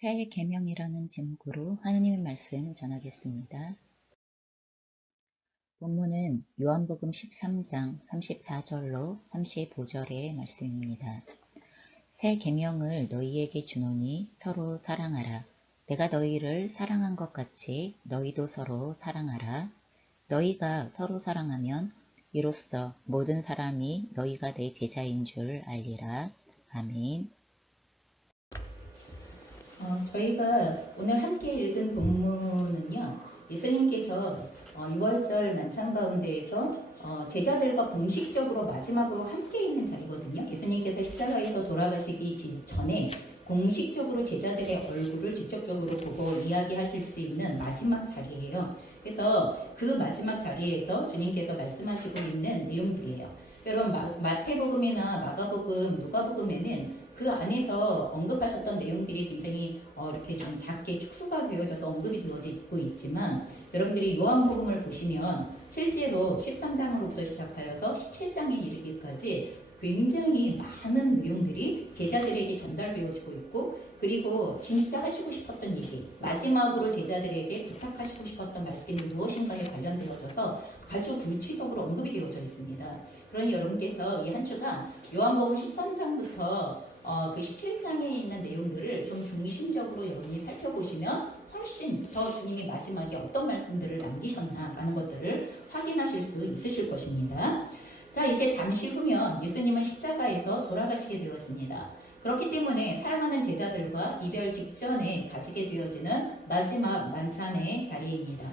새 계명이라는 제목으로 하느님의 말씀 전하겠습니다. 본문은 요한복음 13장 34절로 35절의 말씀입니다. 새 계명을 너희에게 주노니 서로 사랑하라. 내가 너희를 사랑한 것 같이 너희도 서로 사랑하라. 너희가 서로 사랑하면 이로써 모든 사람이 너희가 내 제자인 줄 알리라. 아멘. 저희가 오늘 함께 읽은 본문은요, 예수님께서 6월절 만찬 가운데에서 제자들과 공식적으로 마지막으로 함께 있는 자리거든요. 예수님께서 십자가에서 돌아가시기 전에 공식적으로 제자들의 얼굴을 직접적으로 보고 이야기하실 수 있는 마지막 자리예요. 그래서 그 마지막 자리에서 주님께서 말씀하시고 있는 내용들이에요. 여러분 마태복음이나 마가복음, 누가복음에는 그 안에서 언급하셨던 내용들이 굉장히 이렇게 좀 작게 축소가 되어져서 언급이 되어지고 있지만 여러분들이 요한복음을 보시면 실제로 13장으로부터 시작하여서 17장에 이르기까지 굉장히 많은 내용들이 제자들에게 전달되어지고 있고 그리고 진짜 하시고 싶었던 얘기 마지막으로 제자들에게 부탁하시고 싶었던 말씀이 무엇인가에 관련되어져서 아주 구체적으로 언급이 되어져 있습니다. 그러니 여러분께서 이 한 주간 요한복음 13장부터 그 17장에 있는 내용들을 좀 중심적으로 여러분이 살펴보시면 훨씬 더 주님이 마지막에 어떤 말씀들을 남기셨나라는 것들을 확인하실 수 있으실 것입니다. 자, 이제 잠시 후면 예수님은 십자가에서 돌아가시게 되었습니다. 그렇기 때문에 사랑하는 제자들과 이별 직전에 가지게 되어지는 마지막 만찬의 자리입니다.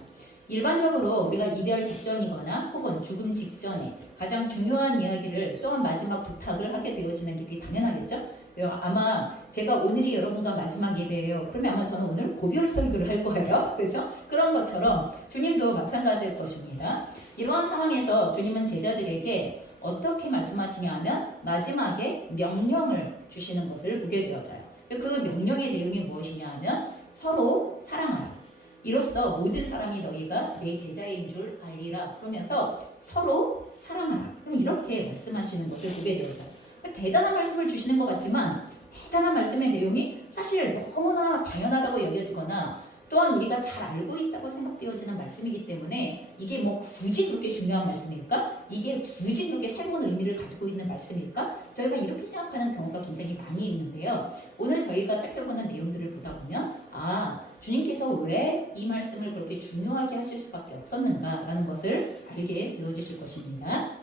일반적으로 우리가 이별 직전이거나 혹은 죽음 직전에 가장 중요한 이야기를 또한 마지막 부탁을 하게 되어지는 게 당연하겠죠? 아마 제가 오늘이 여러분과 마지막 예배예요. 그러면 아마 저는 오늘 고별 설교를 할 거예요. 그렇죠? 그런 것처럼 주님도 마찬가지일 것입니다. 이러한 상황에서 주님은 제자들에게 어떻게 말씀하시냐 하면 마지막에 명령을 주시는 것을 보게 되어져요. 그 명령의 내용이 무엇이냐 하면 서로 사랑하라. 이로써 모든 사람이 너희가 내 제자인 줄 알리라. 그러면서 서로 사랑하라. 그럼 이렇게 말씀하시는 것을 보게 되어져요. 대단한 말씀을 주시는 것 같지만 대단한 말씀의 내용이 사실 너무나 당연하다고 여겨지거나 또한 우리가 잘 알고 있다고 생각되어지는 말씀이기 때문에 이게 뭐 굳이 그렇게 중요한 말씀일까? 이게 굳이 그렇게 새로운 의미를 가지고 있는 말씀일까? 저희가 이렇게 생각하는 경우가 굉장히 많이 있는데요. 오늘 저희가 살펴보는 내용들을 보다 보면 주님께서 왜 이 말씀을 그렇게 중요하게 하실 수밖에 없었는가라는 것을 알게 되어지실 것입니다.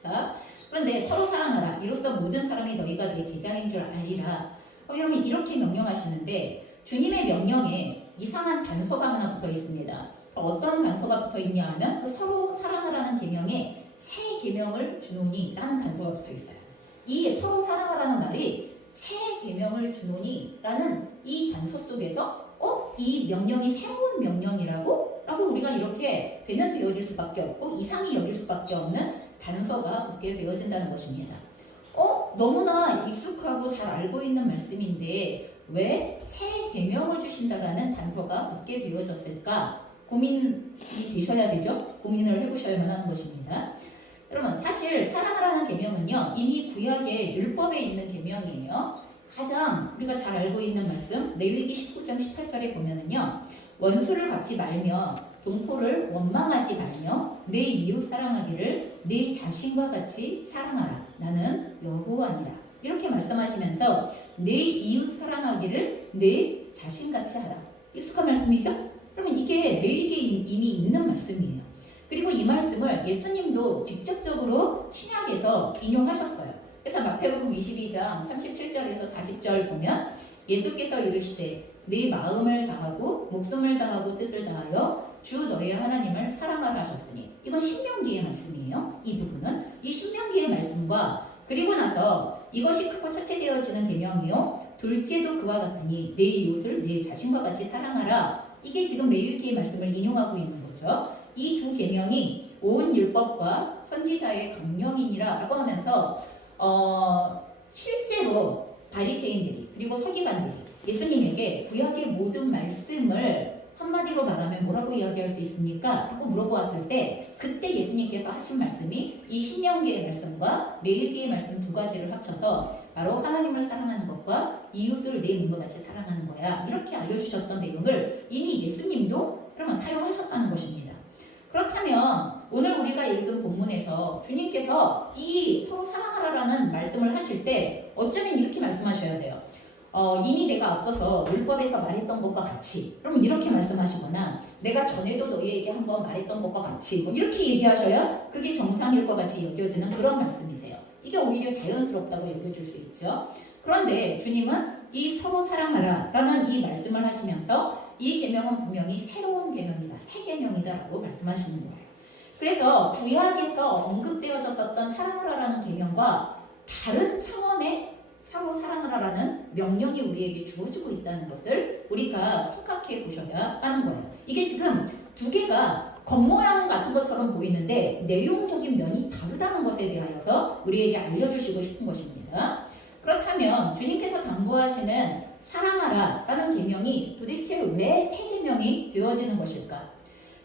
자, 그런데 서로 사랑하라. 이로써 모든 사람이 너희가 내 제자인 줄 알리라. 여러분 이렇게 명령하시는데 주님의 명령에 이상한 단서가 하나 붙어 있습니다. 어떤 단서가 붙어 있냐 하면 서로 사랑하라는 계명에 새 계명을 주노니 라는 단서가 붙어 있어요. 이 서로 사랑하라는 말이 새 계명을 주노니 라는 이 단서 속에서 이 명령이 새로운 명령이라고? 라고 우리가 이렇게 대면되어질 수밖에 없고 이상히 여길 수밖에 없는 단서가 붙게 되어진다는 것입니다. 너무나 익숙하고 잘 알고 있는 말씀인데 왜 새 계명을 주신다라는 단서가 붙게 되어졌을까? 고민이 되셔야 되죠? 고민을 해보셔야만 하는 것입니다. 여러분 사실 사랑하라는 계명은요 이미 구약의 율법에 있는 계명이에요. 가장 우리가 잘 알고 있는 말씀 레위기 19장 18절에 보면은요 원수를 갚지 말며 동포를 원망하지 말며 내 이웃 사랑하기를 내 자신과 같이 사랑하라. 나는 여호와니라. 이렇게 말씀하시면서 내 이웃 사랑하기를 내 자신같이 하라. 익숙한 말씀이죠? 그러면 이게 레위기에 이미 있는 말씀이에요. 그리고 이 말씀을 예수님도 직접적으로 신약에서 인용하셨어요. 그래서 마태복음 22장 37절에서 40절 보면 예수께서 이르시되 내 마음을 다하고 목숨을 다하고 뜻을 다하여 주 너희 하나님을 사랑하라 하셨으니 이건 신명기의 말씀이에요. 이 부분은 이 신명기의 말씀과 그리고 나서 이것이 크고 첫째 되어지는 계명이요 둘째도 그와 같으니 내 이웃을 내 자신과 같이 사랑하라. 이게 지금 레위기의 말씀을 인용하고 있는 거죠. 이 두 계명이 온 율법과 선지자의 강령이니라 라고 하면서 실제로 바리새인들이 그리고 서기관들이 예수님에게 구약의 모든 말씀을 한마디로 말하면 뭐라고 이야기할 수 있습니까? 라고 물어보았을 때 그때 예수님께서 하신 말씀이 이 신명기의 말씀과 레위기의 말씀 두 가지를 합쳐서 바로 하나님을 사랑하는 것과 이웃을 내 몸과 같이 사랑하는 거야. 이렇게 알려주셨던 내용을 이미 예수님도 그러면 사용하셨다는 것입니다. 그렇다면 오늘 우리가 읽은 본문에서 주님께서 이 서로 사랑하라라는 말씀을 하실 때 어쩌면 이렇게 말씀하셔야 돼요. 이미 내가 앞서서 율법에서 말했던 것과 같이, 그럼 이렇게 말씀하시거나 내가 전에도 너희에게 한번 말했던 것과 같이 뭐 이렇게 얘기하셔야 그게 정상일 것 같이 여겨지는 그런 말씀이세요. 이게 오히려 자연스럽다고 여겨질 수 있죠. 그런데 주님은 이 서로 사랑하라 라는 이 말씀을 하시면서 이 계명은 분명히 새로운 계명이다, 새 계명이다 라고 말씀하시는 거예요. 그래서 구약에서 언급되어졌었던 사랑하라라는 계명과 다른 차원의 서로 사랑하라라는 명령이 우리에게 주어지고 있다는 것을 우리가 생각해 보셔야 하는 거예요. 이게 지금 두 개가 겉모양 같은 것처럼 보이는데 내용적인 면이 다르다는 것에 대하여서 우리에게 알려주시고 싶은 것입니다. 그렇다면 주님께서 당부하시는 사랑하라 라는 계명이 도대체 왜 새 계명이 되어지는 것일까?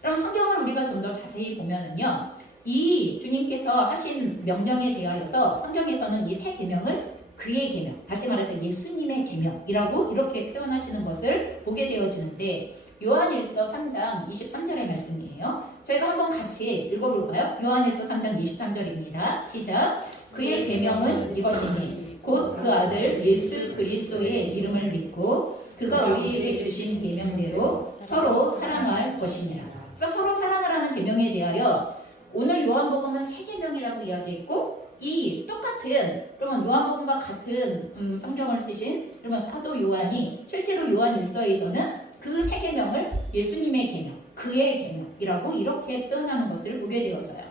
그럼 성경을 우리가 좀 더 자세히 보면은요, 이 주님께서 하신 명령에 대하여서 성경에서는 이 새 계명을 그의 계명, 다시 말해서 예수님의 계명이라고 이렇게 표현하시는 것을 보게 되어지는데 요한일서 3장 23절의 말씀이에요. 저희가 한번 같이 읽어볼까요? 요한일서 3장 23절입니다. 시작. 그의 계명은 이것이니 곧 그 아들 예수 그리스도의 이름을 믿고 그가 우리에게 주신 계명대로 서로 사랑할 것이니라. 그래서 서로 사랑하라는 계명에 대하여 오늘 요한복음은 새 계명이라고 이야기했고 이 똑같은 그러면 요한복음과 같은 성경을 쓰신 그러면 사도 요한이 실제로 요한일서에서는 그 새 계명을 예수님의 계명, 그의 계명이라고 이렇게 표현하는 것을 보게 되어져요.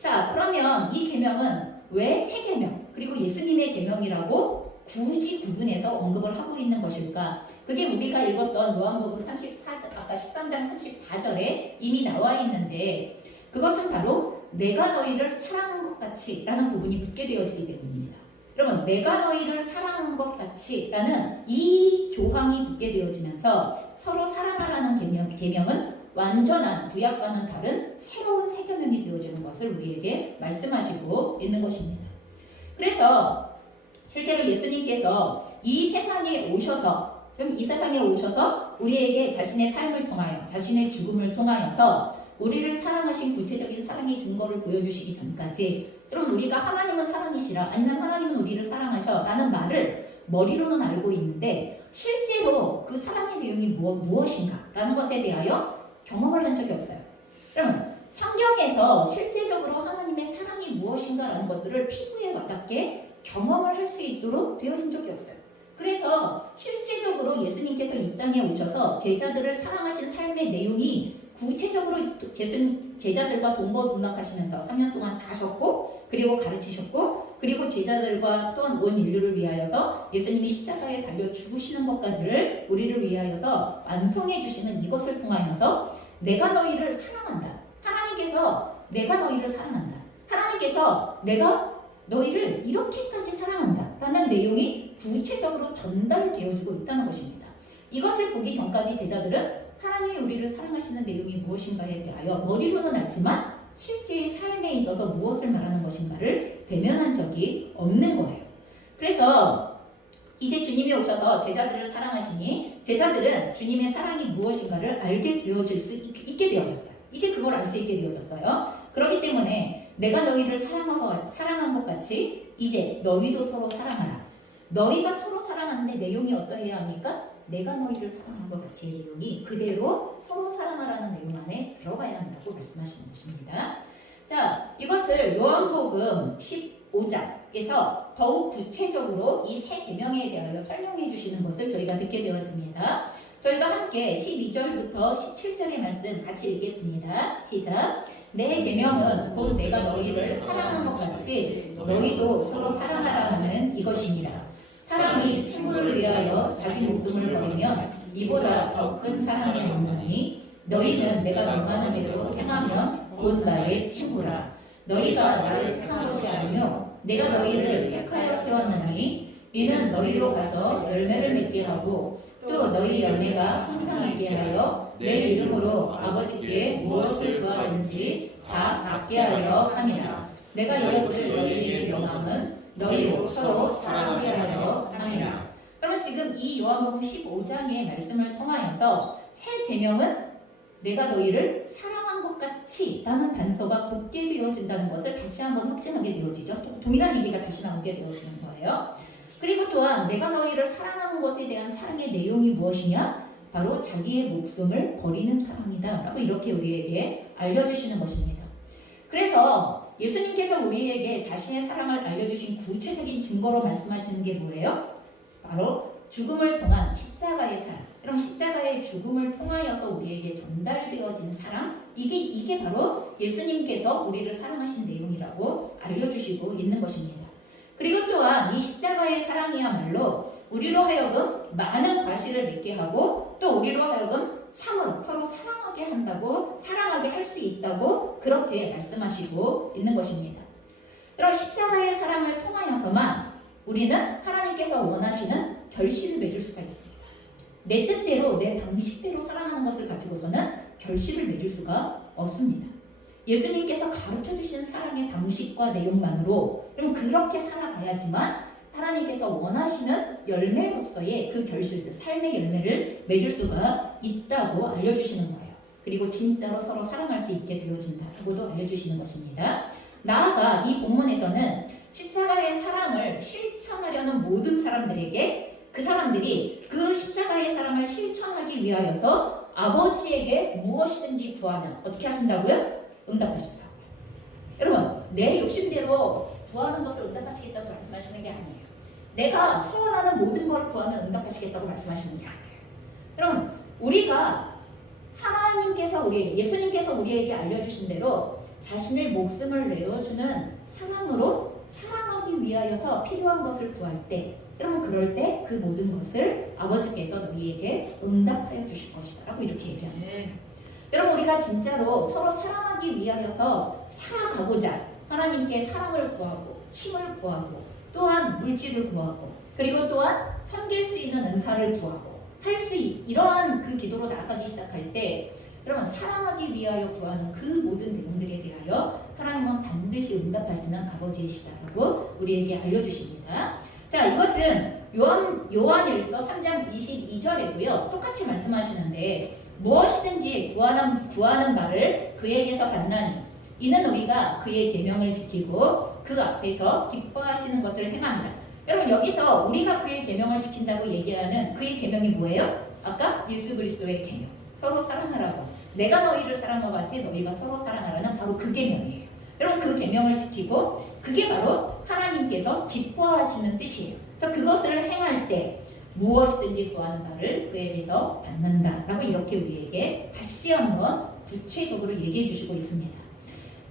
자, 그러면 이 계명은 왜 새 계명 그리고 예수님의 계명이라고 굳이 구분해서 언급을 하고 있는 것일까? 그게 우리가 읽었던 요한복음 34장, 아까 13장 34절에 이미 나와 있는데 그것은 바로 내가 너희를 사랑한 것 같이 라는 부분이 붙게 되어지기 때문입니다. 여러분, 내가 너희를 사랑한 것 같이 라는 이 조항이 붙게 되어지면서 서로 사랑하라는 계명은 완전한 구약과는 다른 새로운 새 계명이 되어지는 것을 우리에게 말씀하시고 있는 것입니다. 그래서 실제로 예수님께서 이 세상에 오셔서 우리에게 자신의 삶을 통하여 자신의 죽음을 통하여서 우리를 사랑하신 구체적인 사랑의 증거를 보여주시기 전까지 그럼 우리가 하나님은 사랑이시라 아니면 하나님은 우리를 사랑하셔 라는 말을 머리로는 알고 있는데 실제로 그 사랑의 내용이 무엇인가 라는 것에 대하여 경험을 한 적이 없어요. 그러면 성경에서 실제적으로 하나님의 사랑이 무엇인가 라는 것들을 피부에 와닿게 경험을 할 수 있도록 되어진 적이 없어요. 그래서 실제적으로 예수님께서 이 땅에 오셔서 제자들을 사랑하신 삶의 내용이 구체적으로 제자들과 동거동락하시면서 3년 동안 사셨고 그리고 가르치셨고 그리고 제자들과 또한 온 인류를 위하여서 예수님이 십자가에 달려 죽으시는 것까지를 우리를 위하여서 완성해 주시는 이것을 통하여서 내가 너희를 사랑한다. 하나님께서 내가 너희를 사랑한다. 하나님께서 내가 너희를 이렇게까지 사랑한다 라는 내용이 구체적으로 전달되어지고 있다는 것입니다. 이것을 보기 전까지 제자들은 하나님이 우리를 사랑하시는 내용이 무엇인가에 대하여 머리로는 알지만 실제 삶에 있어서 무엇을 말하는 것인가를 대면한 적이 없는 거예요. 그래서 이제 주님이 오셔서 제자들을 사랑하시니 제자들은 주님의 사랑이 무엇인가를 알게 되어질 수 있게 되어졌어요. 이제 그걸 알 수 있게 되어졌어요. 그렇기 때문에 내가 너희를 사랑한 것 같이 이제 너희도 서로 사랑하라. 너희가 서로 사랑하는데 내용이 어떠해야 합니까? 내가 너희를 사랑한 것 같이 내용이 그대로 서로 사랑하라는 내용 안에 들어가야 한다고 말씀하시는 것입니다. 자, 이것을 요한복음 15장에서 더욱 구체적으로 이 새 계명에 대하여 설명해 주시는 것을 저희가 듣게 되었습니다. 저희가 함께 12절부터 17절의 말씀 같이 읽겠습니다. 시작. 내 계명은 곧 내가 너희를 사랑한 것 같이 너희도 서로 사랑하라 하는 이것이니라. 사람이 친구를 위하여 자기 목숨을 버리면 이보다 더 큰 사랑이 없나니 너희는 내가 명하는 대로 행하면 곧 나의 친구라. 너희가 나를 택한 것이 아니요 내가 너희를 택하여 세웠나니 이는 너희로 가서 열매를 맺게 하고 또 너희 열매가 항상 있게 하여 내 이름으로 아버지께 무엇을 구하든지 다 받게 하려 함이라. 내가 이것을 너희에게 명함은 너희로 서로 사랑하게 하려 함이라. 그럼 여러분 지금 이 요한복음 15장의 말씀을 통하여서 새 계명은 내가 너희를 사랑한 것 같이 라는 단서가 붙게 되어진다는 것을 다시 한번 확증하게 되어지죠. 동일한 얘기가 다시 나오게 되어지는 거예요. 그리고 또한 내가 너희를 사랑하는 것에 대한 사랑의 내용이 무엇이냐? 바로 자기의 목숨을 버리는 사랑이다 라고 이렇게 우리에게 알려주시는 것입니다. 그래서 예수님께서 우리에게 자신의 사랑을 알려주신 구체적인 증거로 말씀하시는 게 뭐예요? 바로 죽음을 통한 십자가의 사랑. 그럼 십자가의 죽음을 통하여서 우리에게 전달되어진 사랑, 이게 바로 예수님께서 우리를 사랑하신 내용이라고 알려주시고 있는 것입니다. 그리고 또한 이 십자가의 사랑이야말로 우리로 하여금 많은 과실을 맺게 하고 또 우리로 하여금 참은 서로 사랑하게 한다고, 사랑하게 할 수 있다고 그렇게 말씀하시고 있는 것입니다. 그럼 십자가의 사랑을 통하여서만 우리는 하나님께서 원하시는 결실을 맺을 수가 있습니다. 내 뜻대로 내 방식대로 사랑하는 것을 가지고서는 결실을 맺을 수가 없습니다. 예수님께서 가르쳐 주신 사랑의 방식과 내용만으로 그럼 그렇게 살아가야지만 하나님께서 원하시는 열매로서의 그 결실들, 삶의 열매를 맺을 수가 있다고 알려주시는 거예요. 그리고 진짜로 서로 사랑할 수 있게 되어진다라고도 알려주시는 것입니다. 나아가 이 본문에서는 십자가의 사랑을 실천하려는 모든 사람들에게 그 사람들이 그 십자가의 사랑을 실천하기 위하여서 아버지에게 무엇이든지 구하면 어떻게 하신다고요? 응답하신다고요. 여러분, 내 욕심대로 구하는 것을 응답하시겠다고 말씀하시는 게 아니에요. 내가 소원하는 모든 걸 구하면 응답하시겠다고 말씀하시는 게 아니에요. 여러분, 우리가 하나님께서 예수님께서 우리에게 알려주신 대로 자신의 목숨을 내어주는 사랑으로 사랑하기 위하여서 필요한 것을 구할 때, 여러분 그럴 때 그 모든 것을 아버지께서 너희에게 응답하여 주실 것이다 라고 이렇게 얘기합니다. 여러분 우리가 진짜로 서로 사랑하기 위하여서 살아가고자 하나님께 사랑을 구하고 힘을 구하고 또한 물질을 구하고 그리고 또한 섬길 수 있는 은사를 구하고 이러한 그 기도로 나아가기 시작할 때 여러분 사랑하기 위하여 구하는 그 모든 내용들에 대하여 하나님은 반드시 응답하시는 아버지이시다라고 우리에게 알려주십니다. 자, 이것은 요한일서 3장 22절에도요 똑같이 말씀하시는데 무엇이든지 구하는 바를 그에게서 받나니 이는 우리가 그의 계명을 지키고 그 앞에서 기뻐하시는 것을 행함이라. 여러분 여기서 우리가 그의 계명을 지킨다고 얘기하는 그의 계명이 뭐예요? 아까 예수 그리스도의 계명, 서로 사랑하라고. 내가 너희를 사랑하고 같이 너희가 서로 사랑하라는 바로 그 계명이에요. 여러분 그 계명을 지키고 그게 바로 하나님께서 기뻐하시는 뜻이에요. 그래서 그것을 행할 때 무엇이든지 구하는 바를 그에게서 받는다라고 이렇게 우리에게 다시 한번 구체적으로 얘기해 주시고 있습니다.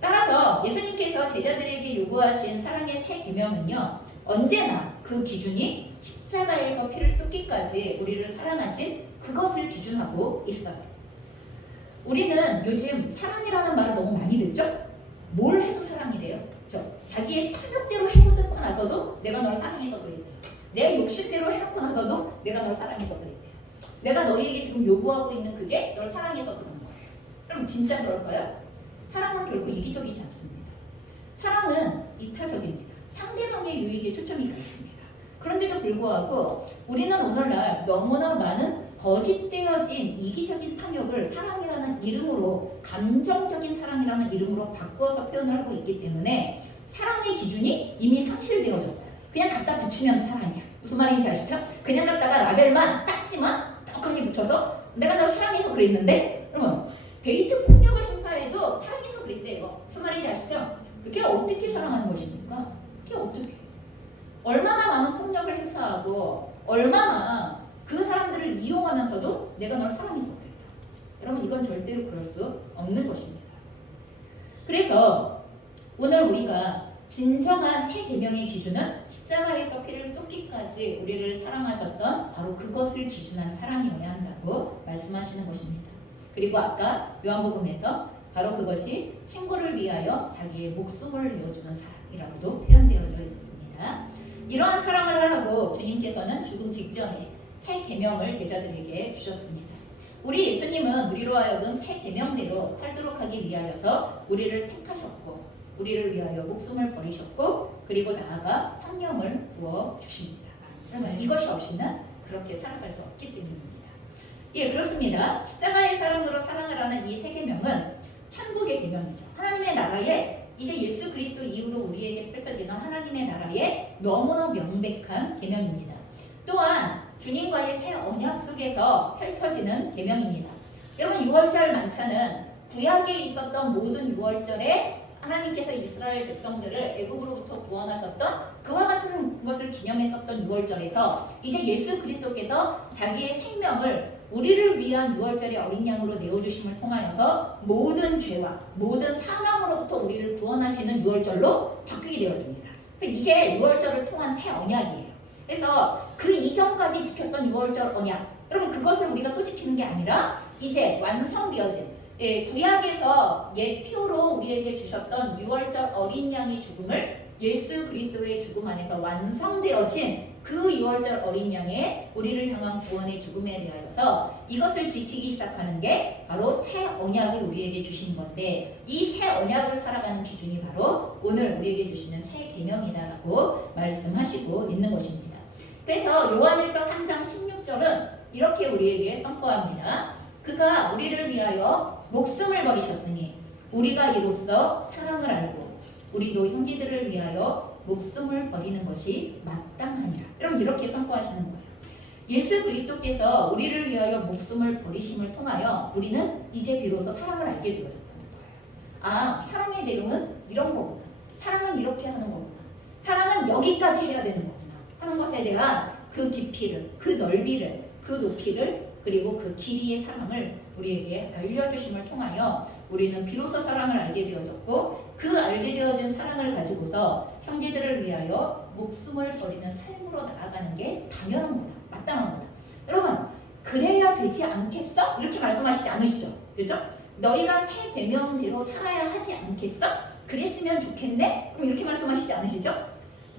따라서 예수님께서 제자들에게 요구하신 사랑의 새 계명은요 언제나 그 기준이 십자가에서 피를 쏟기까지 우리를 사랑하신 그것을 기준하고 있어요. 우리는 요즘 사랑이라는 말을 너무 많이 듣죠? 뭘 해도 사랑이래요. 자기의 탐욕대로 해놓고 나서도 내가 널 사랑해서 그랬대요. 내 욕심대로 해놓고 나서도 내가 널 사랑해서 그랬대요. 내가 너희에게 지금 요구하고 있는 그게 널 사랑해서 그러는 거예요. 그럼 진짜 그럴까요? 사랑은 결국 이기적이지 않습니다. 사랑은 이타적입니다. 상대방의 유익에 초점이 가 있습니다. 그런데도 불구하고 우리는 오늘날 너무나 많은 거짓되어진 이기적인 탐욕을 사랑이라는 이름으로 감정적인 사랑이라는 이름으로 바꾸어서 표현을 하고 있기 때문에 사랑의 기준이 이미 상실되어졌어요. 그냥 갖다 붙이면 사랑이야. 무슨 말인지 아시죠? 그냥 갖다가 라벨만 딱지만 떡하게 붙여서 내가 널 사랑해서 그랬는데 그러면 데이트 폭력을 행사해도 사랑해서 그랬대요. 무슨 말인지 아시죠? 그게 어떻게 사랑하는 것입니까? 그게 어떻게 얼마나 많은 폭력을 행사하고 얼마나 그 사람들을 이용하면서도 내가 널 사랑해서 그랬다. 여러분 이건 절대로 그럴 수 없는 것입니다. 그래서 오늘 우리가 진정한 새 계명의 기준은 십자가에서 피를 쏟기까지 우리를 사랑하셨던 바로 그것을 기준한 사랑이어야 한다고 말씀하시는 것입니다. 그리고 아까 요한복음에서 바로 그것이 친구를 위하여 자기의 목숨을 내어주는 사랑이라고도 표현되어져 있었습니다. 이러한 사랑을 하라고 주님께서는 죽음 직전에 새 계명을 제자들에게 주셨습니다. 우리 예수님은 우리로 하여금 새 계명대로 살도록 하기 위하여서 우리를 택하셨고 우리를 위하여 목숨을 버리셨고 그리고 나아가 성령을 부어 주십니다. 그러면 이것이 없이는 그렇게 살아갈 수 없기 때문입니다. 예, 그렇습니다. 십자가의 사랑으로 사랑을 하는 이 세 계명은 천국의 계명이죠. 하나님의 나라에 이제 예수 그리스도 이후로 우리에게 펼쳐지는 하나님의 나라의 너무나 명백한 계명입니다. 또한 주님과의 새 언약 속에서 펼쳐지는 계명입니다. 여러분, 유월절 만찬은 구약에 있었던 모든 유월절에 하나님께서 이스라엘 백성들을 애굽으로부터 구원하셨던 그와 같은 것을 기념했었던 유월절에서 이제 예수 그리스도께서 자기의 생명을 우리를 위한 유월절의 어린 양으로 내어주심을 통하여서 모든 죄와 모든 사명으로부터 우리를 구원하시는 유월절로 바뀌게 되었습니다. 그래서 이게 유월절을 통한 새 언약이에요. 그래서 그 이전까지 지켰던 유월절 언약, 여러분 그것을 우리가 또 지키는 게 아니라 이제 완성되어진 구약에서 예표로 우리에게 주셨던 유월절 어린 양의 죽음을 예수 그리스도의 죽음 안에서 완성되어진 그 유월절 어린 양의 우리를 향한 구원의 죽음에 대하여서 이것을 지키기 시작하는 게 바로 새 언약을 우리에게 주신 건데, 이 새 언약을 살아가는 기준이 바로 오늘 우리에게 주시는 새 계명이다라고 말씀하시고 있는 것입니다. 그래서 요한일서 3장 16절은 이렇게 우리에게 선포합니다. 그가 우리를 위하여 목숨을 버리셨으니 우리가 이로써 사랑을 알고 우리도 형제들을 위하여 목숨을 버리는 것이 마땅하니라. 여러분 이렇게 선포하시는 거예요. 예수 그리스도께서 우리를 위하여 목숨을 버리심을 통하여 우리는 이제 비로소 사랑을 알게 되어졌다는 거예요. 아, 사랑의 내용은 이런 거구나. 사랑은 이렇게 하는 거구나. 사랑은 여기까지 해야 되는 거구나 하는 것에 대한 그 깊이를, 그 넓이를, 그 높이를, 그리고 그 길이의 사랑을 우리에게 알려주심을 통하여 우리는 비로소 사랑을 알게 되어졌고, 그 알게 되어진 사랑을 가지고서 형제들을 위하여 목숨을 버리는 삶으로 나아가는 게 당연한 거다, 마땅한 거다. 여러분, 그래야 되지 않겠어? 이렇게 말씀하시지 않으시죠? 그죠? 너희가 새 계명대로 살아야 하지 않겠어? 그랬으면 좋겠네? 그럼 이렇게 말씀하시지 않으시죠?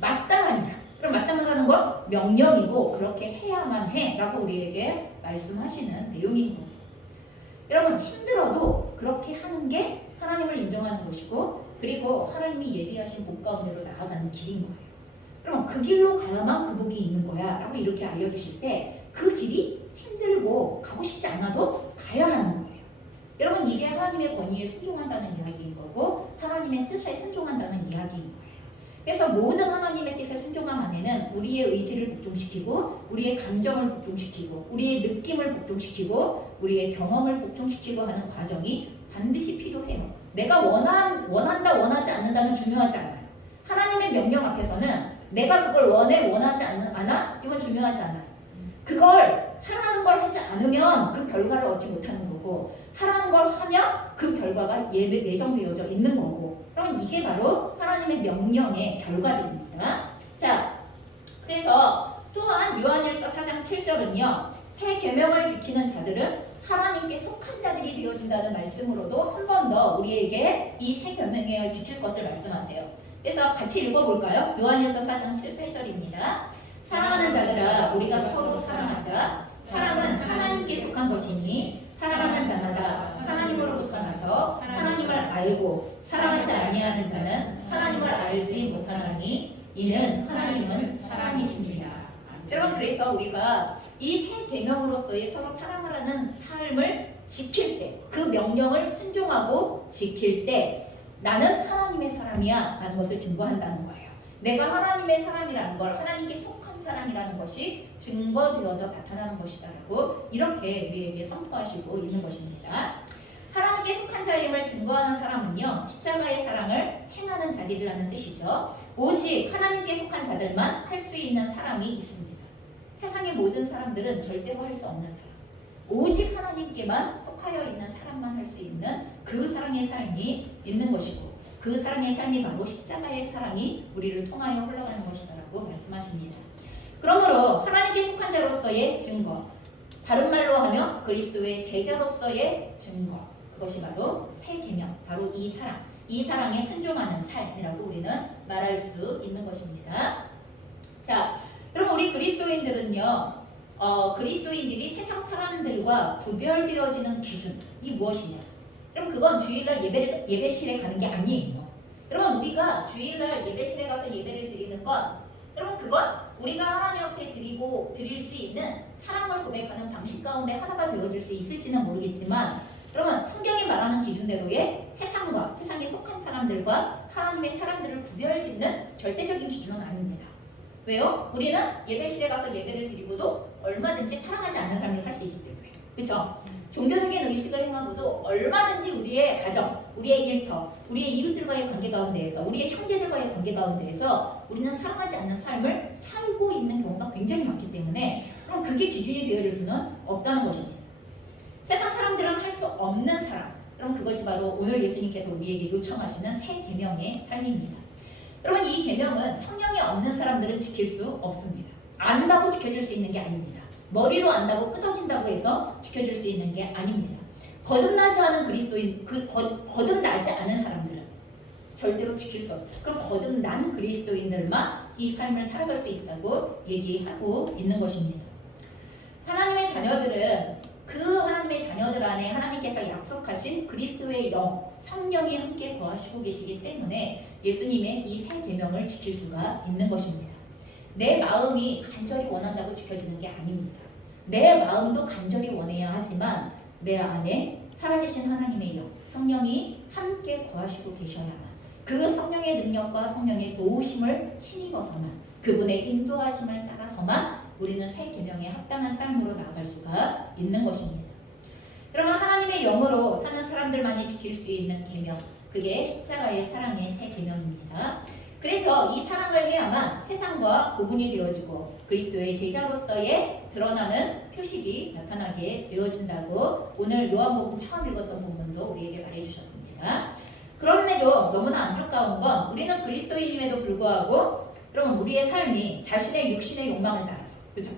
마땅하니라. 그럼 마땅하다는 건 명령이고 그렇게 해야만 해 라고 우리에게 말씀하시는 내용인 겁니다. 여러분, 힘들어도 그렇게 하는 게 하나님을 인정하는 것이고, 그리고 하나님이 예비하신 복 가운데로 나아가는 길인 거예요. 그러면 그 길로 가야만 그 복이 있는 거야 라고 이렇게 알려주실 때 그 길이 힘들고 가고 싶지 않아도 가야 하는 거예요. 여러분, 이게 하나님의 권위에 순종한다는 이야기인 거고 하나님의 뜻에 순종한다는 이야기인 거예요. 그래서 모든 하나님의 뜻에 순종함 안에는 우리의 의지를 복종시키고 우리의 감정을 복종시키고 우리의 느낌을 복종시키고 우리의 경험을 복종시키고 하는 과정이 반드시 필요해요. 내가 원한다 원하지 않는다는 중요하지 않아요. 하나님의 명령 앞에서는 내가 그걸 원하지 않아? 이건 중요하지 않아요. 그걸 하라는 걸 하지 않으면 그 결과를 얻지 못하는 거고, 하라는 걸 하면 그 결과가 예정되어져 있는 거고, 그럼 이게 바로 하나님의 명령의 결과들입니다. 자, 그래서 또한 요한일서 4장 7절은요, 새 계명을 지키는 자들은 하나님께 속한 자들이 되어진다는 말씀으로도 한 번 더 우리에게 이 새 계명을 지킬 것을 말씀하세요. 그래서 같이 읽어볼까요? 요한일서 4장 7, 8절입니다. 사랑하는 자들아, 우리가 서로 사랑하자. 사랑은 하나님께 속한 것이니 사랑하는 자마다 하나님으로부터 나서 하나님을 알고 사랑하지 아니하는 자는 하나님을 알지 못하나니 이는 하나님은 사랑이십니다. 여러분, 그래서 우리가 이 새 계명으로서의 서로 사랑을 하는 삶을 지킬 때, 그 명령을 순종하고 지킬 때 나는 하나님의 사람이야 라는 것을 증거한다는 거예요. 내가 하나님의 사람이라는 걸, 하나님께 속한 사람이라는 것이 증거되어져 나타나는 것이다라고 이렇게 우리에게 선포하시고 있는 것입니다. 하나님께 속한 자임을 증거하는 사람은요, 십자가의 사랑을 행하는 자들이라는 뜻이죠. 오직 하나님께 속한 자들만 할 수 있는 사람이 있습니다. 세상의 모든 사람들은 절대로 할 수 없는 사람, 오직 하나님께만 속하여 있는 사람만 할 수 있는 그 사랑의 삶이 있는 것이고, 그 사랑의 삶이 바로 십자가의 사랑이 우리를 통하여 흘러가는 것이다라고 말씀하십니다. 그러므로 하나님께 속한 자로서의 증거, 다른 말로 하면 그리스도의 제자로서의 증거, 그것이 바로 새 계명, 바로 이 사랑, 이 사랑에 순종하는 삶이라고 우리는 말할 수 있는 것입니다. 자, 그럼 우리 그리스도인들은요, 그리스도인들이 세상 사람들과 구별되어지는 기준이 무엇이냐? 그럼 그건 주일날 예배실에 가는 게 아니에요. 여러분, 우리가 주일날 예배실에 가서 예배를 드리는 건, 여러분 그건 우리가 하나님 앞에 드릴 수 있는 사랑을 고백하는 방식 가운데 하나가 되어줄 수 있을지는 모르겠지만, 그러면 성경이 말하는 기준대로의 세상과 세상에 속한 사람들과 하나님의 사람들을 구별짓는 절대적인 기준은 아닙니다. 왜요? 우리는 예배실에 가서 예배를 드리고도 얼마든지 사랑하지 않는 삶을 살 수 있기 때문에. 그렇죠? 종교적인 의식을 행하고도 얼마든지 우리의 가정, 우리의 일터, 우리의 이웃들과의 관계 가운데에서, 우리의 형제들과의 관계 가운데에서 우리는 사랑하지 않는 삶을 살고 있는 경우가 굉장히 많기 때문에, 그럼 그게 기준이 되어줄 수는 없다는 것입니다. 세상 사람들은 할 수 없는 사람, 그럼 그것이 바로 오늘 예수님께서 우리에게 요청하시는 새 계명의 삶입니다. 여러분, 이 계명은 성령이 없는 사람들은 지킬 수 없습니다. 안다고 지켜줄 수 있는 게 아닙니다. 머리로 안다고 끄덕인다고 해서 지켜줄 수 있는 게 아닙니다. 거듭나지 않은 그리스도인, 거듭나지 않은 사람들은 절대로 지킬 수 없어요. 그럼 거듭난 그리스도인들만 이 삶을 살아갈 수 있다고 얘기하고 있는 것입니다. 하나님의 자녀들은 그 하나님의 자녀들 안에 하나님께서 약속하신 그리스도의 영, 성령이 함께 거하시고 계시기 때문에 예수님의 이 새 계명을 지킬 수가 있는 것입니다. 내 마음이 간절히 원한다고 지켜지는 게 아닙니다. 내 마음도 간절히 원해야 하지만 내 안에 살아계신 하나님의 영, 성령이 함께 거하시고 계셔야만, 그 성령의 능력과 성령의 도우심을 힘입어서만, 그분의 인도하심을 따라서만 우리는 새 계명에 합당한 삶으로 나아갈 수가 있는 것입니다. 그러면 하나님의 영으로 사는 사람들만이 지킬 수 있는 계명, 그게 십자가의 사랑의 새 계명입니다. 그래서 이 사랑을 해야만 세상과 구분이 되어지고 그리스도의 제자로서의 드러나는 표식이 나타나게 되어진다고 오늘 요한복음 처음 읽었던 본문도 우리에게 말해주셨습니다. 그런데도 너무나 안타까운 건, 우리는 그리스도인임에도 불구하고 그러면 우리의 삶이 자신의 육신의 욕망을 따라서, 그렇죠?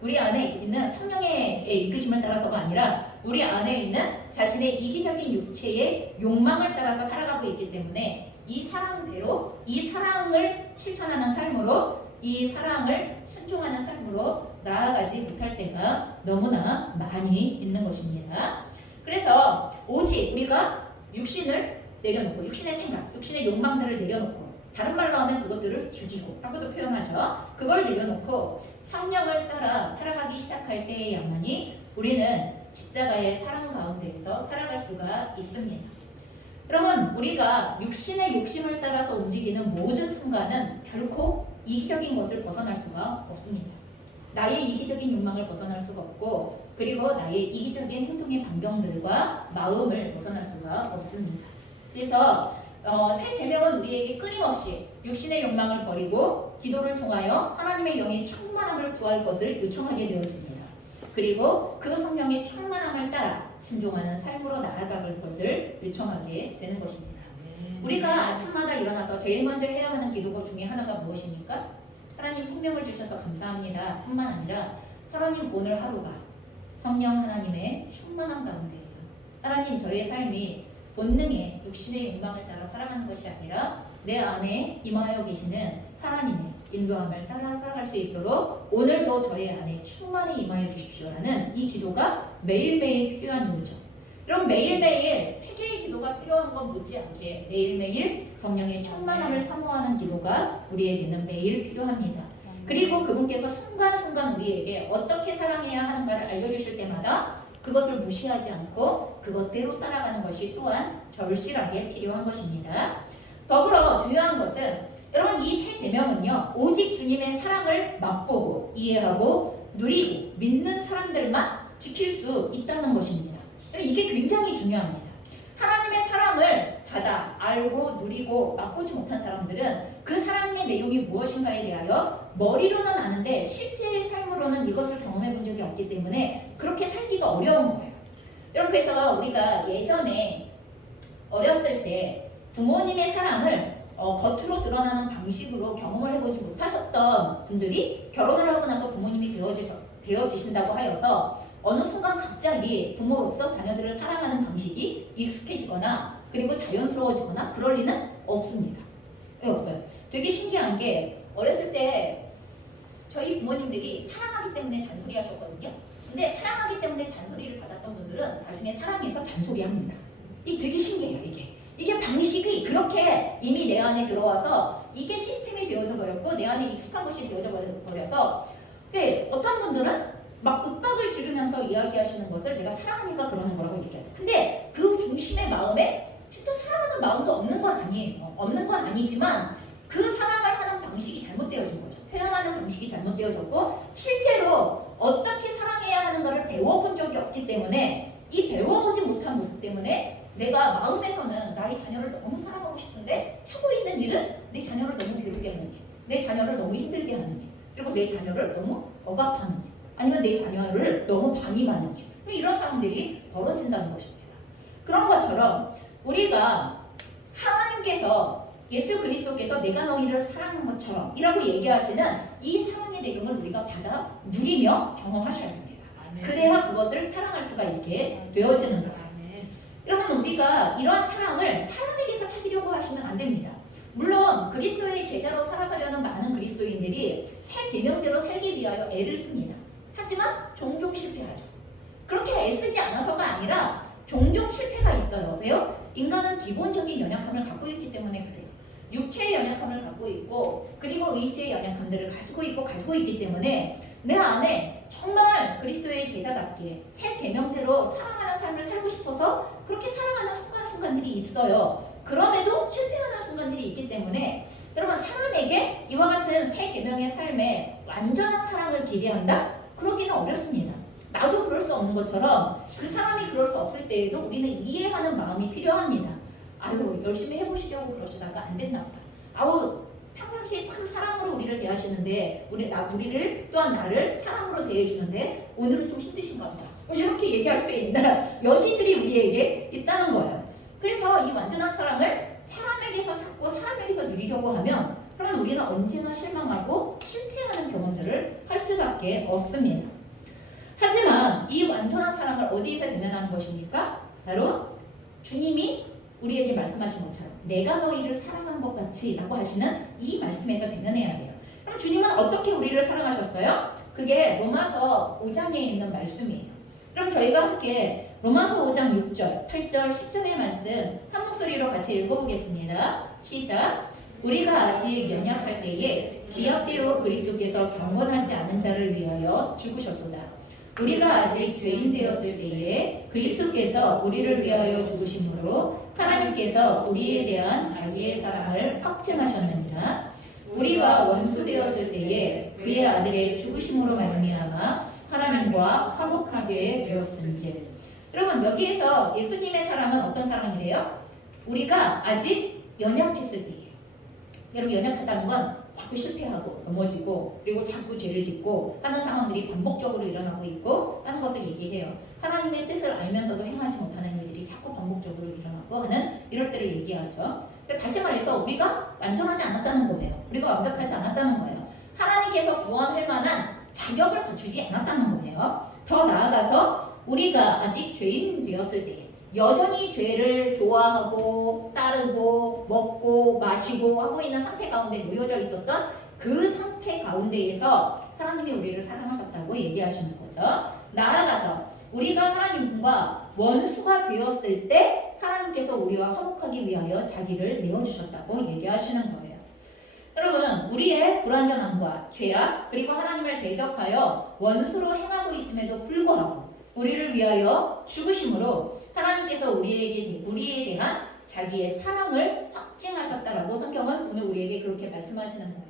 우리 안에 있는 성령의 이끄심을 따라서가 아니라 우리 안에 있는 자신의 이기적인 육체의 욕망을 따라서 살아가고 있기 때문에 이 사랑대로, 이 사랑을 실천하는 삶으로, 이 사랑을 순종하는 삶으로 나아가지 못할 때가 너무나 많이 있는 것입니다. 그래서 오직 우리가 육신을 내려놓고, 육신의 생각, 육신의 욕망들을 내려놓고, 다른 말로 하면 그것들을 죽이고 라고도 표현하죠. 그걸 내려놓고 성령을 따라 살아가기 시작할 때에야만이 우리는 십자가의 사랑 가운데에서 살아갈 수가 있습니다. 그러면 우리가 육신의 욕심을 따라서 움직이는 모든 순간은 결코 이기적인 것을 벗어날 수가 없습니다. 나의 이기적인 욕망을 벗어날 수가 없고, 그리고 나의 이기적인 행동의 반경들과 마음을 벗어날 수가 없습니다. 그래서 새 계명은 우리에게 끊임없이 육신의 욕망을 버리고 기도를 통하여 하나님의 영의 충만함을 구할 것을 요청하게 되어집니다. 그리고 그 성령의 충만함을 따라 순종하는 삶으로 나아갈 것을 요청하게 되는 것입니다. 우리가 아침마다 일어나서 제일 먼저 해야 하는 기도 중에 하나가 무엇입니까? 하나님 생명을 주셔서 감사합니다 뿐만 아니라, 하나님 오늘 하루가 성령 하나님의 충만함 가운데에서 하나님 저의 삶이 본능의 육신의 욕망을 따라 살아가는 것이 아니라 내 안에 임하여 계시는 하나님의 인도함을 따라 살아갈 수 있도록 오늘도 저의 안에 충만히 임하여 주십시오라는 이 기도가 매일매일 필요한 이유죠. 그럼 매일매일 회개의 기도가 필요한 건 못지않게 매일매일 성령의 충만함을 사모하는 기도가 우리에게는 매일 필요합니다. 그리고 그분께서 순간순간 우리에게 어떻게 사랑해야 하는가를 알려주실 때마다 그것을 무시하지 않고 그것대로 따라가는 것이 또한 절실하게 필요한 것입니다. 더불어 중요한 것은, 여러분 이 새 계명은요, 오직 주님의 사랑을 맛보고 이해하고 누리고 믿는 사람들만 지킬 수 있다는 것입니다. 이게 굉장히 중요합니다. 하나님의 사랑을 받아 알고 누리고 맛보지 못한 사람들은 그 사랑의 내용이 무엇인가에 대하여 머리로는 아는데 실제의 삶으로는 이것을 경험해 본 적이 없기 때문에 그렇게 살기가 어려운 거예요. 여러분, 그래서 우리가 예전에 어렸을 때 부모님의 사랑을 겉으로 드러나는 방식으로 경험을 해보지 못하셨던 분들이 결혼을 하고 나서 부모님이 되어지신다고 하여서 어느 순간 갑자기 부모로서 자녀들을 사랑하는 방식이 익숙해지거나 그리고 자연스러워지거나 그럴 리는 없습니다. 왜 없어요? 되게 신기한 게, 어렸을 때 저희 부모님들이 사랑하기 때문에 잔소리 하셨거든요. 근데 사랑하기 때문에 잔소리를 받았던 분들은 나중에 사랑해서 잔소리합니다. 이게 되게 신기해요. 이게 방식이 그렇게 이미 내 안에 들어와서 이게 시스템이 되어져 버렸고 내 안에 익숙한 것이 되어져 버려서 어떤 분들은 막 윽박을 지르면서 이야기하시는 것을 내가 사랑하니까 그러는 거라고 얘기하죠. 근데 그 중심의 마음에 진짜 사랑하는 마음도 없는 건 아니에요. 없는 건 아니지만 그 사랑을 하는 방식이 잘못되어진 거죠. 표현하는 방식이 잘못되어졌고 실제로 어떻게 사랑해야 하는가를 배워본 적이 없기 때문에 이 배워보지 못한 모습 때문에 내가 마음에서는 나의 자녀를 너무 사랑하고 싶은데 하고 있는 일은 내 자녀를 너무 괴롭게 하는 일, 내 자녀를 너무 힘들게 하는 일, 그리고 내 자녀를 너무 억압하는 일, 아니면 내 자녀를 너무 방임하는 일, 이런 상황들이 벌어진다는 것입니다. 그런 것처럼 우리가 하나님께서 예수 그리스도께서 내가 너희를 사랑한 것처럼 이라고 얘기하시는 이 사랑의 내용을 우리가 받아 누리며 경험하셔야 됩니다. 그래야 그것을 사랑할 수가 있게 되어지는 거예요. 여러분 우리가 이러한 사랑을 사람에게서 찾으려고 하시면 안 됩니다. 물론 그리스도의 제자로 살아가려는 많은 그리스도인들이 새 계명대로 살기 위하여 애를 씁니다. 하지만 종종 실패하죠. 그렇게 애쓰지 않아서가 아니라 종종 실패가 있어요. 왜요? 인간은 기본적인 연약함을 갖고 있기 때문에 그래요. 육체의 연약함을 갖고 있고 그리고 의지의 연약함들을 가지고 있기 때문에 내 안에 정말 그리스도의 제자답게 새 계명대로 사랑하는 삶을 살고 싶어서 그렇게 사랑하는 순간순간들이 있어요. 그럼에도 실패하는 순간들이 있기 때문에 여러분 사람에게 이와 같은 새 계명의 삶에 완전한 사랑을 기대한다? 그러기는 어렵습니다. 나도 그럴 수 없는 것처럼 그 사람이 그럴 수 없을 때에도 우리는 이해하는 마음이 필요합니다. 아유 열심히 해보시려고 그러시다가 안 됐나 보다. 아우 평상시에 참 사랑으로 우리를 대하시는데 우리를 또한 나를 사랑으로 대해주는데 오늘은 좀 힘드신가 보다. 이렇게 얘기할 수 있는 여지들이 우리에게 있다는 거예요. 그래서 이 완전한 사랑을 사람에게서 찾고 사람에게서 누리려고 하면 그러면 우리는 언제나 실망하고 실패하는 경험들을 할 수밖에 없습니다. 하지만 이 완전한 사랑을 어디에서 대면하는 것입니까? 바로 주님이 우리에게 말씀하신 것처럼 내가 너희를 사랑한 것 같이 라고 하시는 이 말씀에서 대면해야 돼요. 그럼 주님은 어떻게 우리를 사랑하셨어요? 그게 로마서 5장에 있는 말씀이에요. 그럼 저희가 함께 로마서 5장 6절, 8절, 10절의 말씀 한 목소리로 같이 읽어보겠습니다. 시작! 우리가 아직 연약할 때에 기약대로 그리스도께서 경건하지 않은 자를 위하여 죽으셨도다. 우리가 아직 죄인 되었을 때에 그리스도께서 우리를 위하여 죽으심으로 하나님께서 우리에 대한 자기의 사랑을 확증하셨느니라. 우리가 원수 되었을 때에 그의 아들의 죽으심으로 말미암아 하나님과 화목하게 되었은즉. 여러분 여기에서 예수님의 사랑은 어떤 사랑이래요? 우리가 아직 연약했을 때예요. 여러분 연약하다는 건 자꾸 실패하고 넘어지고 그리고 자꾸 죄를 짓고 하는 상황들이 반복적으로 일어나고 있고 하는 것을 얘기해요. 하나님의 뜻을 알면서도 행하지 못하는 일들이 자꾸 반복적으로 일어나고 하는 이럴 때를 얘기하죠. 다시 말해서 우리가 완전하지 않았다는 거예요. 우리가 완벽하지 않았다는 거예요. 하나님께서 구원할 만한 자격을 갖추지 않았다는 거예요. 더 나아가서 우리가 아직 죄인 되었을 때 여전히 죄를 좋아하고 따르고 먹고 마시고 하고 있는 상태 가운데 놓여져 있었던 그 상태 가운데에서 하나님이 우리를 사랑하셨다고 얘기하시는 거죠. 나아가서 우리가 하나님과 원수가 되었을 때 하나님께서 우리와 화목하기 위하여 자기를 내어주셨다고 얘기하시는 거예요. 여러분 우리의 불완전함과 죄악 그리고 하나님을 대적하여 원수로 행하고 있음에도 불구하고 우리를 위하여 죽으심으로 하나님께서 우리에 대한 자기의 사랑을 확증하셨다라고 성경은 오늘 우리에게 그렇게 말씀하시는 거예요.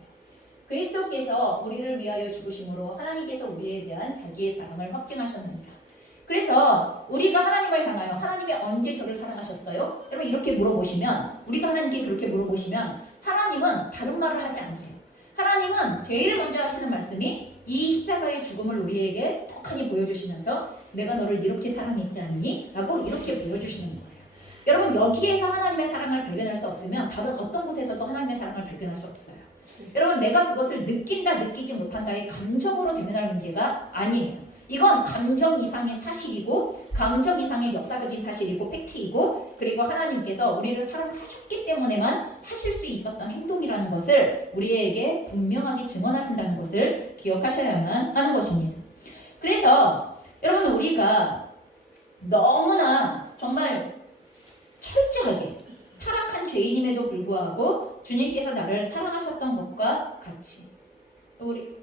그리스도께서 우리를 위하여 죽으심으로 하나님께서 우리에 대한 자기의 사랑을 확증하셨느니라. 그래서 우리가 하나님을 향하여 하나님이 언제 저를 사랑하셨어요? 여러분 이렇게 물어보시면 우리가 하나님께 그렇게 물어보시면 하나님은 다른 말을 하지 않으세요. 하나님은 제일 먼저 하시는 말씀이 이 십자가의 죽음을 우리에게 톡하니 보여주시면서 내가 너를 이렇게 사랑했지 않니? 라고 이렇게 보여주시는 거예요. 여러분 여기에서 하나님의 사랑을 발견할 수 없으면 다른 어떤 곳에서도 하나님의 사랑을 발견할 수 없어요. 여러분 내가 그것을 느낀다 느끼지 못한다의 감정으로 대면할 문제가 아니에요. 이건 감정 이상의 사실이고 감정 이상의 역사적인 사실이고 팩트이고 그리고 하나님께서 우리를 사랑하셨기 때문에만 하실 수 있었던 행동이라는 것을 우리에게 분명하게 증언하신다는 것을 기억하셔야만 하는 것입니다. 그래서 여러분 우리가 너무나 정말 철저하게 타락한 죄인임에도 불구하고 주님께서 나를 사랑하셨던 것과 같이.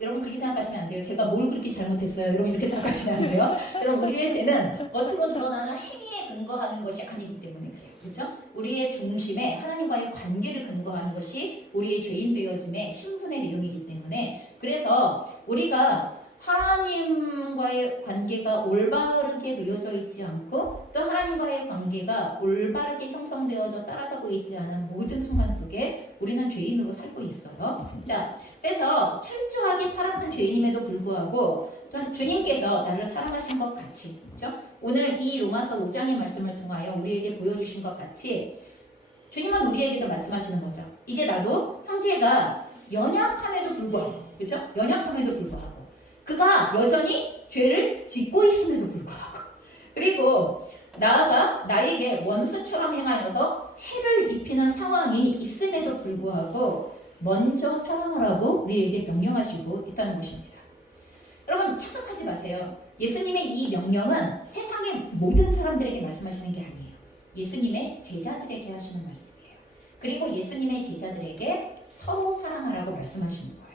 여러분 그렇게 생각하시면 안 돼요. 제가 뭘 그렇게 잘못했어요? 여러분 이렇게 생각하시면 안 돼요. 여러분 우리의 죄는 겉으로 드러나는 행위에 근거하는 것이 아니기 때문에 그래요. 그렇죠? 우리의 중심에 하나님과의 관계를 근거하는 것이 우리의 죄인 되어짐의 신분의 내용이기 때문에 그래서 우리가 하나님과의 관계가 올바르게 놓여져 있지 않고 또 하나님과의 관계가 올바르게 형성되어져 따라가고 있지 않은 모든 순간 속에 우리는 죄인으로 살고 있어요. 자, 그래서 철저하게 타락한 죄인임에도 불구하고 전 주님께서 나를 사랑하신 것 같이, 그렇죠? 오늘 이 로마서 5장의 말씀을 통하여 우리에게 보여주신 것 같이 주님은 우리에게도 말씀하시는 거죠. 이제 나도 형제가 연약함에도 불구하고, 그렇죠? 연약함에도 불구하고 그가 여전히 죄를 짓고 있음에도 불구하고 그리고 나아가 나에게 원수처럼 행하여서 해를 입히는 상황이 있음에도 불구하고 먼저 사랑하라고 우리에게 명령하시고 있다는 것입니다. 여러분 착각하지 마세요. 예수님의 이 명령은 세상의 모든 사람들에게 말씀하시는 게 아니에요. 예수님의 제자들에게 하시는 말씀이에요. 그리고 예수님의 제자들에게 서로 사랑하라고 말씀하시는 거예요.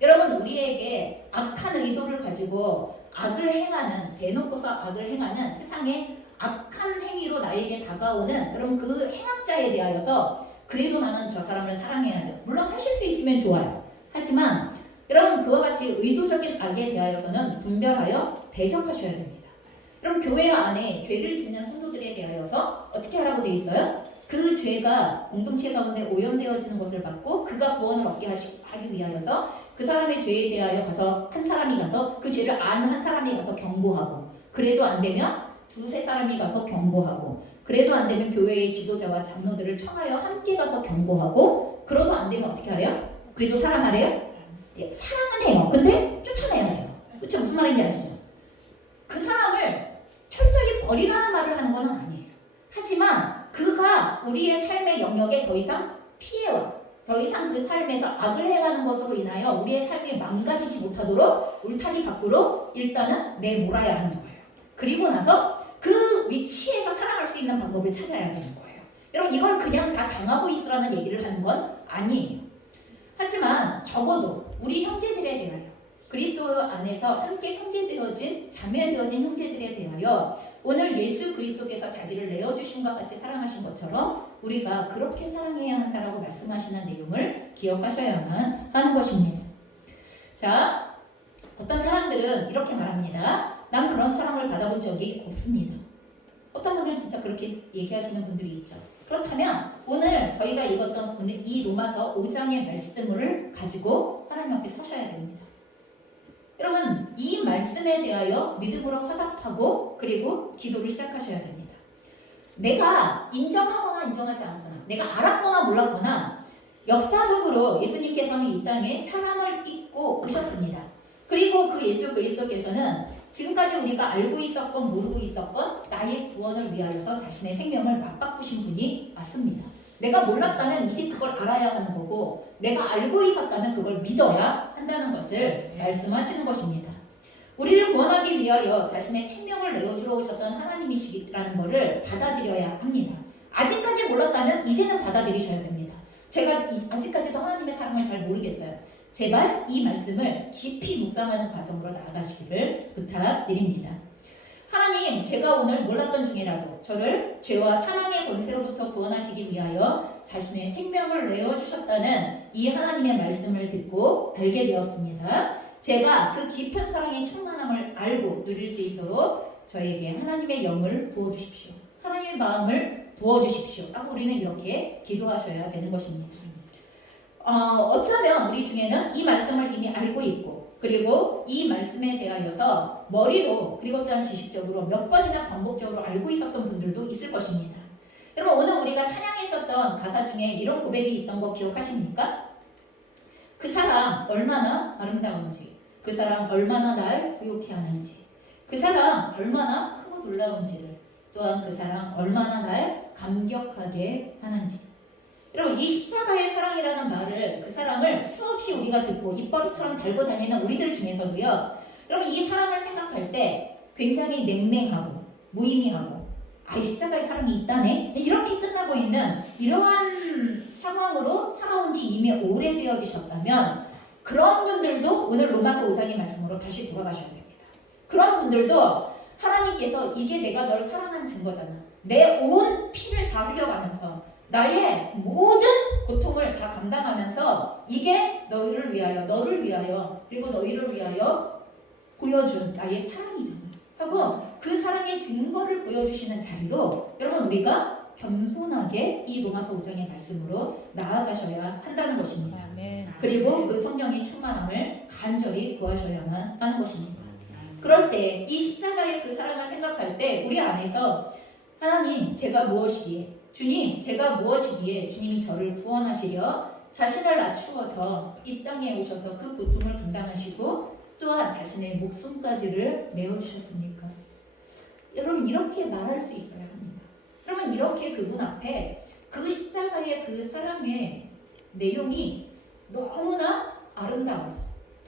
여러분 우리에게 악한 의도를 가지고 악을 행하는 대놓고서 악을 행하는 세상의 악한 행위로 나에게 다가오는 여러분 그 행악자에 대하여서 그래도 나는 저 사람을 사랑해야 돼요. 물론 하실 수 있으면 좋아요. 하지만 여러분 그와 같이 의도적인 악에 대하여서는 분별하여 대적하셔야 됩니다. 여러분 교회 안에 죄를 짓는 성도들에 대하여서 어떻게 하라고 되어 있어요? 그 죄가 공동체 가운데 오염되어지는 것을 받고 그가 구원을 얻게 하기 위하여서 그 사람의 죄에 대하여 가서 한 사람이 가서 그 죄를 아는 한 사람이 가서 경고하고 그래도 안 되면 두세 사람이 가서 경고하고 그래도 안 되면 교회의 지도자와 장로들을 청하여 함께 가서 경고하고 그래도 안 되면 어떻게 하래요? 그래도 사랑하래요? 예, 사랑은 해요. 근데 쫓아내야 해요. 그렇죠? 무슨 말인지 아시죠? 그 사람을 철저히 버리라는 말을 하는 건 아니에요. 하지만 그가 우리의 삶의 영역에 더 이상 피해와 더 이상 그 삶에서 악을 행하는 것으로 인하여 우리의 삶이 망가지지 못하도록 울타리 밖으로 일단은 내몰아야 하는 거예요. 그리고 나서 그 위치에서 살아갈 수 있는 방법을 찾아야 되는 거예요. 여러분 이걸 그냥 다 당하고 있으라는 얘기를 하는 건 아니에요. 하지만 적어도 우리 형제들에 대하여 그리스도 안에서 함께 형제되어진 자매되어진 형제들에 대하여 오늘 예수 그리스도께서 자기를 내어주심과 같이 사랑하신 것처럼 우리가 그렇게 사랑해야 한다라고 말씀하시는 내용을 기억하셔야만 하는 것입니다. 자, 어떤 사람들은 이렇게 말합니다. 난 그런 사랑을 받아본 적이 없습니다. 어떤 분들은 진짜 그렇게 얘기하시는 분들이 있죠. 그렇다면 오늘 저희가 읽었던 오늘 이 로마서 5장의 말씀을 가지고 하나님 앞에 서셔야 됩니다. 여러분 이 말씀에 대하여 믿음으로 화답하고 그리고 기도를 시작하셔야 됩니다. 내가 인정하거나 인정하지 않거나 내가 알았거나 몰랐거나 역사적으로 예수님께서는 이 땅에 사랑을 입고 오셨습니다. 그리고 그 예수 그리스도께서는 지금까지 우리가 알고 있었건 모르고 있었건 나의 구원을 위하여서 자신의 생명을 맞바꾸신 분이 맞습니다. 내가 몰랐다면 이제 그걸 알아야 하는 거고 내가 알고 있었다면 그걸 믿어야 한다는 것을 말씀하시는 것입니다. 우리를 구원하기 위하여 자신의 생명을 내어주러 오셨던 하나님이시라는 것을 받아들여야 합니다. 아직까지 몰랐다면 이제는 받아들이셔야 됩니다. 제가 아직까지도 하나님의 사랑을 잘 모르겠어요. 제발 이 말씀을 깊이 묵상하는 과정으로 나아가시기를 부탁드립니다. 하나님, 제가 오늘 몰랐던 중이라도 저를 죄와 사망의 권세로부터 구원하시기 위하여 자신의 생명을 내어주셨다는 이 하나님의 말씀을 듣고 알게 되었습니다. 제가 그 깊은 사랑의 충만함을 알고 누릴 수 있도록 저에게 하나님의 영을 부어주십시오. 하나님의 마음을 부어주십시오. 라고 우리는 이렇게 기도하셔야 되는 것입니다. 어쩌면 우리 중에는 이 말씀을 이미 알고 있고 그리고 이 말씀에 대하여서 머리로 그리고 또한 지식적으로 몇 번이나 반복적으로 알고 있었던 분들도 있을 것입니다. 여러분 오늘 우리가 찬양했었던 가사 중에 이런 고백이 있던 거 기억하십니까? 그 사랑 얼마나 아름다운지 그 사랑 얼마나 날 부욕해 하는지 그 사랑 얼마나 크고 놀라운지를 또한 그 사랑 얼마나 날 감격하게 하는지 여러분 이 십자가의 사랑이라는 말을 그 사랑을 수없이 우리가 듣고 입버릇처럼 달고 다니는 우리들 중에서도요 여러분 이 사랑을 생각할 때 굉장히 냉랭하고 무의미하고 이 십자가의 사랑이 있다네. 이렇게 끝나고 있는 이러한 상황으로 살아온 지 이미 오래되어 계셨다면 그런 분들도 오늘 로마서 5장의 말씀으로 다시 돌아가셔야 됩니다. 그런 분들도 하나님께서 이게 내가 널 사랑한 증거잖아. 내 온 피를 다 흘려가면서 나의 모든 고통을 다 감당하면서 이게 너희를 위하여, 너를 위하여, 그리고 너희를 위하여 보여준 나의 사랑이잖아 하고 그 사랑의 증거를 보여주시는 자리로 여러분 우리가 겸손하게 이 로마서 5장의 말씀으로 나아가셔야 한다는 것입니다. 그리고 그 성령의 충만함을 간절히 구하셔야만 하는 것입니다. 그럴 때 이 십자가의 그 사랑을 생각할 때 우리 안에서 하나님 제가 무엇이기에, 주님 제가 무엇이기에 주님이 저를 구원하시려 자신을 낮추어서 이 땅에 오셔서 그 고통을 감당하시고 또한 자신의 목숨까지를 내어주셨습니까? 여러분 이렇게 말할 수 있어야 합니다. 여러분 이렇게 그분 앞에 그 십자가의 그 사랑의 내용이 너무나 아름다워서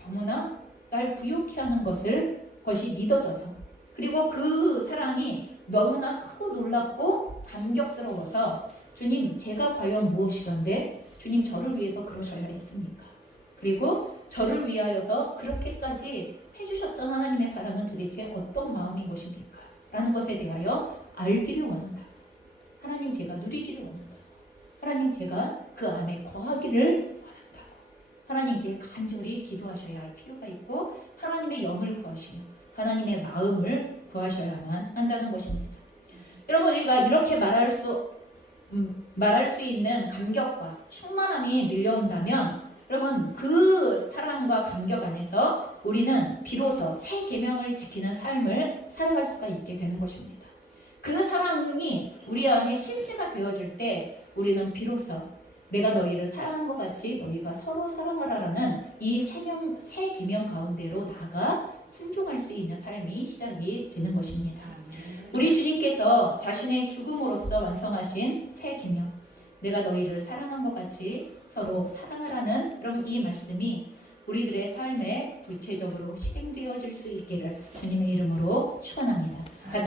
너무나 날 부유케 하는 것이 믿어져서 그리고 그 사랑이 너무나 크고 놀랍고 감격스러워서 주님 제가 과연 무엇이던데 주님 저를 위해서 그러셔야 했습니까? 그리고 저를 위하여서 그렇게까지 해주셨던 하나님의 사랑은 도대체 어떤 마음인 것입니까? 라는 것에 대하여 알기를 원한다. 하나님 제가 누리기를 원한다. 하나님 제가 그 안에 거하기를 원한다. 하나님께 간절히 기도하셔야 할 필요가 있고 하나님의 영을 구하시고 하나님의 마음을 구하셔야만 한다는 것입니다. 여러분 우리가 이렇게 말할 수 있는 감격과 충만함이 밀려온다면 여러분 그 사랑과 감격 안에서 우리는 비로소 새 계명을 지키는 삶을 살아갈 수가 있게 되는 것입니다. 그 사랑이 우리 안에 실제가 되어질 때 우리는 비로소 내가 너희를 사랑한 것 같이 너희가 서로 사랑하라라는 이 새 계명 가운데로 나아가 순종할 수 있는 삶이 시작이 되는 것입니다. 우리 주님께서 자신의 죽음으로써 완성하신 새 계명, 내가 너희를 사랑한 것 같이 서로 사랑하라는 그런 이 말씀이 우리들의 삶에 구체적으로 실행되어질 수 있기를 주님의 이름으로 축원합니다.